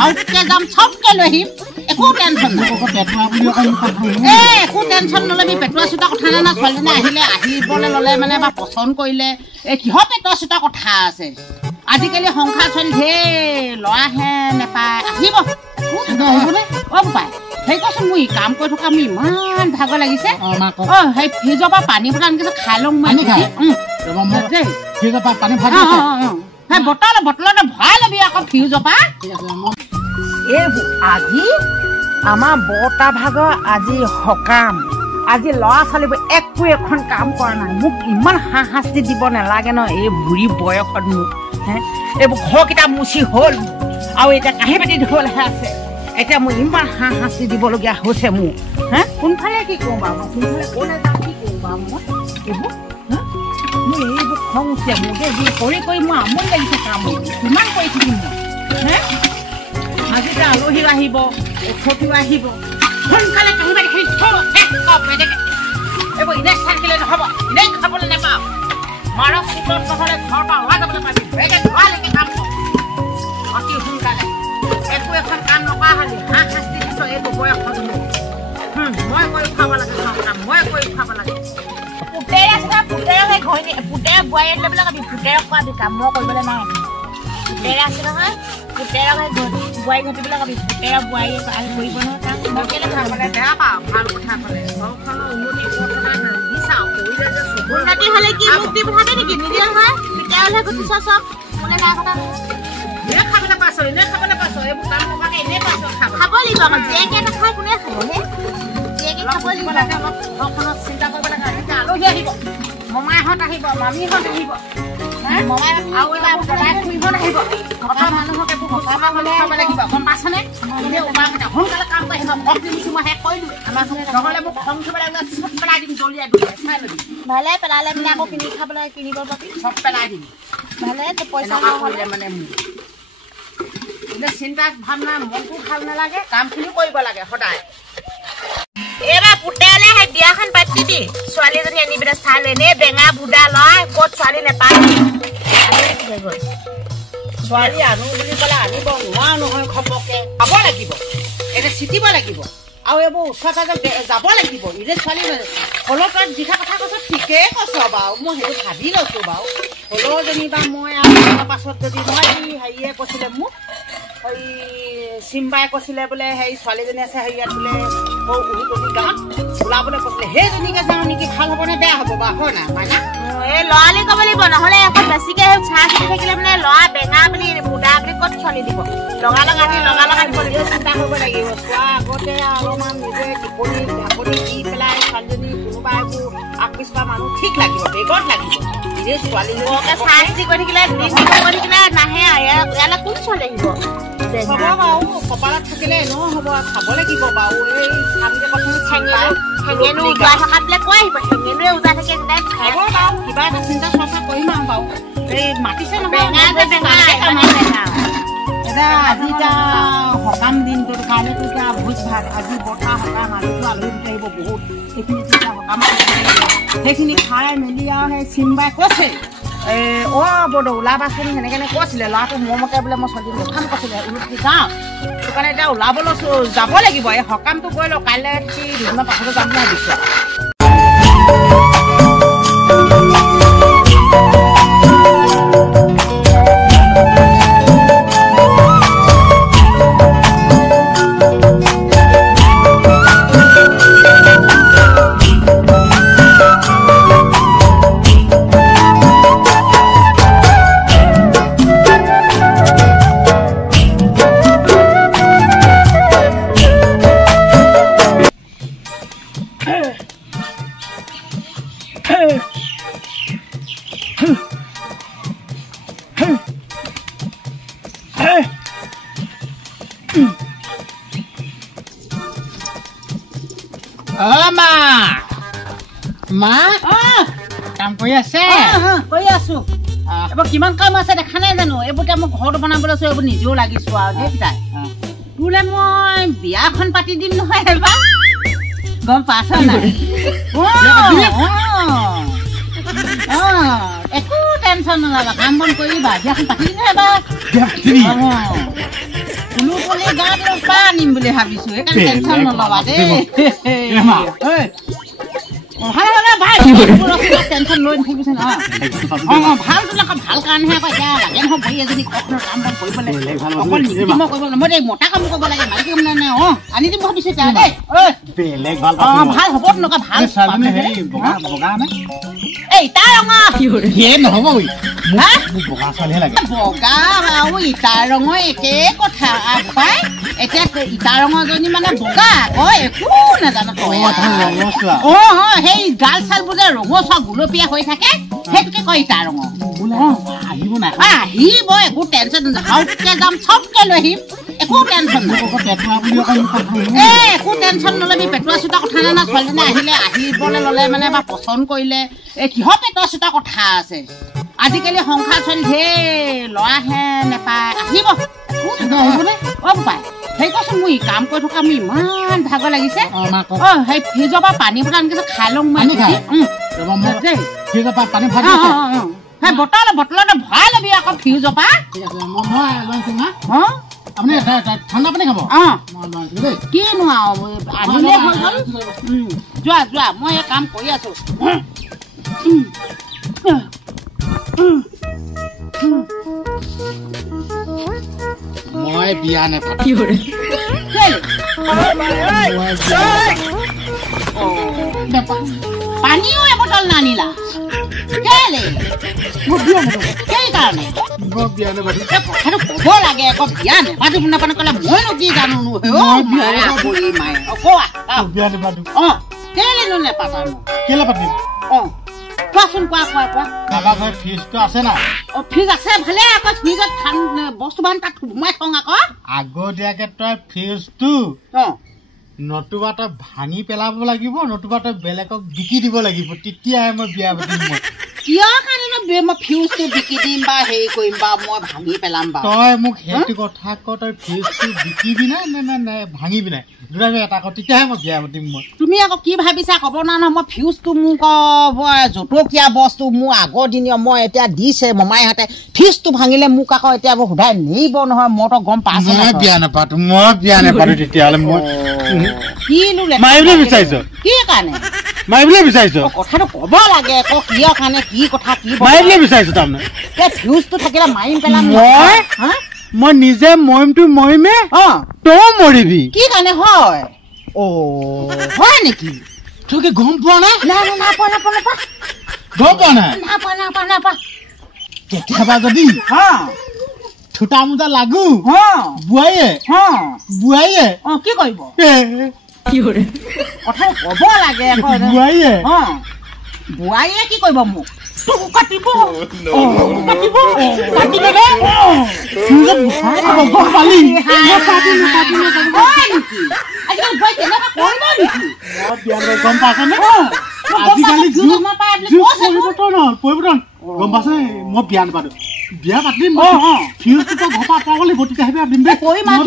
গাঁৱতকে যাম চবকে লৈ আহিম একো টেনশ্যন নাই একো টেনশ্যন নলবি পেটুৱা চোতা কথা নাই না ছোৱালীজনী আহিলে আহিবলৈ ল'লে মানে বা পচন্দ কৰিলে কিহৰ পেটুৱা চোতা কথা আছে আজিকালি সংসাৰ চলি ঢেৰ ল'ৰাহে নেপায় আহিব আহিবনে অ' পাই সেই কৈছোঁ মই কাম কৰি থকা মোৰ ইমান ভাগৰ লাগিছে সেই ফ্ৰিজৰ পৰা পানী বটল আনিছে খাই লওঁ মই সেই বটলতে ভৰাই ল'বি আকৌ ফ্ৰিজৰ পৰা এইবোৰ আজি আমাৰ বৰতা ভাগৰ আজি সকাম আজি ল'ৰা ছোৱালীবোৰ একো এখন কাম কৰা নাই মোক ইমান শাস্তি দিব নালাগে ন এই বুঢ়ী বয়সত মোক এইবোৰ ঘৰকেইটা মুচি হ'ল আৰু এতিয়া কাঁহী বাতি ধুবলৈহে আছে এতিয়া মোক ইমান শাস্তি দিবলগীয়া হৈছে মোক কোনফালে কি কৰোঁ বাৰু মই কোনফালে ক'লে যাম কি কৰোঁ বাৰু মই এইবোৰ মোৰ এইবোৰ খং উঠে মোক এইবোৰ কৰি কৰি মোৰ আমনি লাগিছে কাম কিমান কৰি থাকিম মই আজি এতিয়া আলহীও আহিব উঠতিও আহিব সোনকালে কাঁহী বাতি খাই এইবোৰ এনেই চাকিলে নহ'ব এনেই খাবলৈ নাপাওঁ মাৰক চিটত নহ'লে ঘৰৰ পৰা ওলাই যাবলৈ পাবি বেগে ধোৱালৈকে কাম কৰ অতি সোনকালে একো এখন কাম নকৰা হ'লে শাস্তি দিছ এইটো বয়সত মই কৰি খাব লাগে চব কাম মই কৰি খাব লাগে পুতেৰে বোৱাৰী লৈ পেলাই কবি পুতেৰক কোৱাবি কাম মই কৰিবলৈ নাই পুতেৰে আছে নহয় পুতেৰক বোৱাৰী ঘটিবলৈ কবি পুতেৰক বোৱাৰী আহি কৰিব নহয় কাম মই কেলৈ খাবলৈ বেয়া পাওঁ ভাল কথা ক'লে ঘৰখনৰ উন্নতি উন্নতি হ'লে কি মোক দি পঠাবি নেকি নিদিয়ে নহয় তেতিয়াহ'লে ঘটিছ চব মোলে নাই কথা এনেই খাবলৈ পাইছ এইবোৰ কাম নকৰাকৈ এনেই পাইছ খাব লাগিব আকৌ জীয়েকে নাখায় কোনে খাবহে জীয়েকে খাব লাগিব লাগে অলপ ঘৰখনত চিন্তা কৰিব লাগে এতিয়া আলহী আহিব মমাইহঁত আহিব মামীহঁত আহিব মমাই আৰু এবাৰ দাদাই খুৰীহঁত আহিব ঘৰৰ মানুহক এইবোৰ সকাম হ'লে খাব লাগিব গম পাইছনে এনেই উপায় সোনকালে কাম কৰি আহিব ভক্তি মিছি মই শেষ কৰি দিওঁ আমাৰ নহ'লে মোক খং উঠিব লাগে চব পেলাই দিম দলিয়াই চাই ল'বি ভালে পেলালে মানে আকৌ কিনি খাবলৈ কিনিব পাবি চব পেলাই দিম ভালে পইচা কৰিলে মানে মোৰ এতিয়া চিন্তা ভাৱনা মনটো ভাল নালাগে কামখিনি কৰিব লাগে সদায় এইবাৰ পুতেলে সেই বিয়াখন পাতিবি ছোৱালীজনী আনি পেলাই চাই লৈ এনেই বেঙা বুঢ়া লয় ক'ত ছোৱালী নেপায় ছোৱালী আনো বুলি ক'লে আনিব নোৱাৰো নহয় ঘপকে খাব লাগিব এতিয়া চিটিব লাগিব আৰু এইবোৰ ওচৰ পাজত যাব লাগিব ইনে ছোৱালী হ'লেও তই যিটা কথা কৈছ ঠিকেই কৈছ বাৰু মই সেইটো ভাবি লৈছোঁ বাৰু হ'লেও যেনিবা মই আৰু তাৰ পাছত যদি মই হেৰিয়ে কৈছিলে মোক হেৰি চিম্বাই কৈছিলে বোলে হেৰি ছোৱালীজনী আছে হেৰিয়াত বোলে উৰুকণি গাঁৱত ওলাবলৈ কৈছিলে সেইজনীকে যাওঁ নেকি ভাল হ'বনে বেয়া হ'ব বাৰু হয় নাই হয় না এই ল'ৰালি ক'ব লাগিব নহ'লে এখন বেছিকৈ চাহ খেলি থাকিলে মানে ল'ৰা বেঙা বুলি বুঢ়া বুলি ক'ত ছোৱালী দিব লগা লগা দিব লাগিব চিন্তা কৰিব লাগিব চোৱা আগতে অলপমান নিজে টিপনি ঢাকনি দি পেলাই ছোৱালীজনী কোনোবা এইবোৰ আগ পিছ কৰা মানুহ ঠিক লাগিব বেগত লাগিব নিজে ছোৱালীজনী চাহ খেতি কৰি থাকিলে নাহে ইয়ালৈ কোন ছোৱালী আহিব হ'ব বাৰু কপালত থাকিলে এনেও হ'ব খাব লাগিব বাৰু এই আমি প্ৰথমে ঠেঙেনো উজাই থকাত বোলে কৈ আহিব ঠেঙেনোৱে উজাই থাকে হ'ব বাৰু কিবা এটা চিন্তা চৰ্চা কৰিম আৰু বাৰু এই মাতিছে নহয় এতিয়া আজি এতিয়া সকাম দিনটোৰ কাৰণেতো এতিয়া ভোজ ভাত আজি বতা সকাম আজিতো আলহী আহিব বহুত সেইখিনি এতিয়া সকাম সেইখিনি খাই মেলি আৰু সেই চিম্বাই কৈছে অ' বৰদৌ ওলাবাচোন সেনেকৈ কৈছিলে ল'ৰাটো মোৰ মতে বোলে মই ছোৱালী সকাম কৈছিলে উলটি যাওঁ সেইটো কাৰণে এতিয়া ওলাবলৈ যাব লাগিব এই সকামটো গৈ লওঁ কাইলৈ দুদিনৰ পাছতে যাম বুলি ভাবিছোঁ কাম কৰি আছে কৰি আছো এইবোৰ কিমান কাম আছে দেখা নাই জানো এইবোৰকে মই ঘৰটো বনাবলৈ আছো এইবোৰ নিজেও লাগিছো আৰু দেই পিতাই তোলে মই বিয়াখন পাতি দিম নহয় এবাৰ গম পাইছ নাই একো টেনশ্যন নল'বা কাম বন কৰিবা বিয়াখন পাতি দিম এবাৰ বুলি গাঁৱত পা আনিম বুলি ভাবিছো সেইকাৰণে টেনচন নল'বা দেই টেনচন লৈ নাথাকিবিচোন ভাল তোলে আকৌ ভাল কাৰণেহে আকৌ এতিয়া লাগে নহয় বহি এজনী ঘৰখনৰ কাম বন কৰিবলৈ অকল নিকিমো কৰিব মই এই মতা কাম কৰিব লাগে মাইকী কাম নাই আনি দিম ভাবিছো এতিয়া দেই ভাল হ'ব তেনেকুৱা ভাল এই ইটা ৰঙৰ নহ'ব বগা ছোৱালীহে লাগে বগা আৰু ইটা ৰঙৰ একে কথা পাই এতিয়া ইটা ৰঙৰজনী মানে বগা আকৌ একো নাজানো সেই গাল চালবোৰ যে ৰঙচুৱা গুলপীয়া হৈ থাকে সেইটোকে কয় ইটা ৰঙৰ আহিব একো টেনচন নাযাওঁকে যাম চবকে লৈ আহিম একো টেনচন একো টেনচন নলবি পেটুৱা চোতা কথা নাই ছোৱালীজনী আহিলে আহিবলৈ ল'লে মানে বা পচন্দ কৰিলে এই কিহৰ পেটুৱা চোতা কথা আছে আজিকালি সংসাৰ চলি ঢেৰ ল'ৰাহে নেপায় আহিব পায় সেই কৈছো মই কাম কৰি থকা মোৰ ইমান ভাগৰ লাগিছে সেই ফ্ৰিজৰ পৰা পানী বটল আনিছে খাই লওঁ সেই বটলতে ভৰাই ল'বি আকৌ ফ্ৰিজৰ পৰা ঠাণ্ডা পানী খাব কিনো আৰু আহিলে হৈ গ'ল যোৱা মই এই কাম কৰি আছো মই বিয়া নেপাতো পানীও এবটল নানিলা কেলে সেইকাৰণে কথাটো ক'ব লাগে আকৌ বিয়া নেপাতো নাপাতো ক'লে মইনো কি জানো কেলেনো নেপাতানো কেলে পাতিম কোৱাচোন কোৱা ফ্ৰিজটো আছে না ফ্ৰিজ আছে ভালে আকৌ ফ্ৰিজত বস্তু বাহান তাত সোমাই থওঁ আকৌ আগতীয়াকে তই ফ্ৰিজটো নতুবা তই ভাঙি পেলাব লাগিব নতুবা তই বেলেগক বিকি দিব লাগিব তেতিয়াহে মই বিয়া পাতিম মই কিয় কাৰণে মই ফ্ৰিজটো বিকি দিম বা হেৰি কৰিম বা মই ভাঙি পেলাম বা তই মোক সেইটো কথা ক তই ফ্ৰিজটো বিকিবি নে ভাঙিবি নাই দুটাকে এটা ক তেতিয়াহে মই বিয়া পাতিম মই তুমি আকৌ কি ভাবিছা ক'ব না নহয় মই ফ্ৰিজটো মোক জতুকীয়া বস্তু মোৰ আগৰ দিনীয় মই এতিয়া দিছে মমাইহঁতে ফ্ৰিজটো ভাঙিলে মোক আকৌ এতিয়া সোধাই নিব নহয় মই তো গম পাইছো মই বিয়া নাপাতো তেতিয়াহ'লে মই কিনো মাৰিবলৈ বিচাৰিছ কি কাৰণে মাৰিবলৈ বিচাৰিছ কথাটো ক'ব লাগে আকৌ কিয় কাৰণে কি কথা কি মাৰিবলৈ বিচাৰিছ তাৰমানে ফ্ৰিজটো থাকিলে মাৰিম পেলাম মই নিজে মৰিমটো মৰিমে তই মৰিবি কি কাৰণে হয় হয় নেকি তোৰ কি গম পোৱা নাই গম পোৱা নাই কেতিয়াবা যদি ঠোঁটা মোটা লাগো বোৱাৰীয়ে কি কৰিব কথাটো ক'ব লাগে বোৱাৰীয়ে কি কৰিব মোক কাটিব গম পাইছনে আজিকালি পৰিৱৰ্তন গম পাইছে মই বিয়া নাপাতো বিয়া পাতিম ফ্ৰিজটো ঘৰ পৰা আঁতৰাব লাগিব তেতিয়াহে দিম দে মই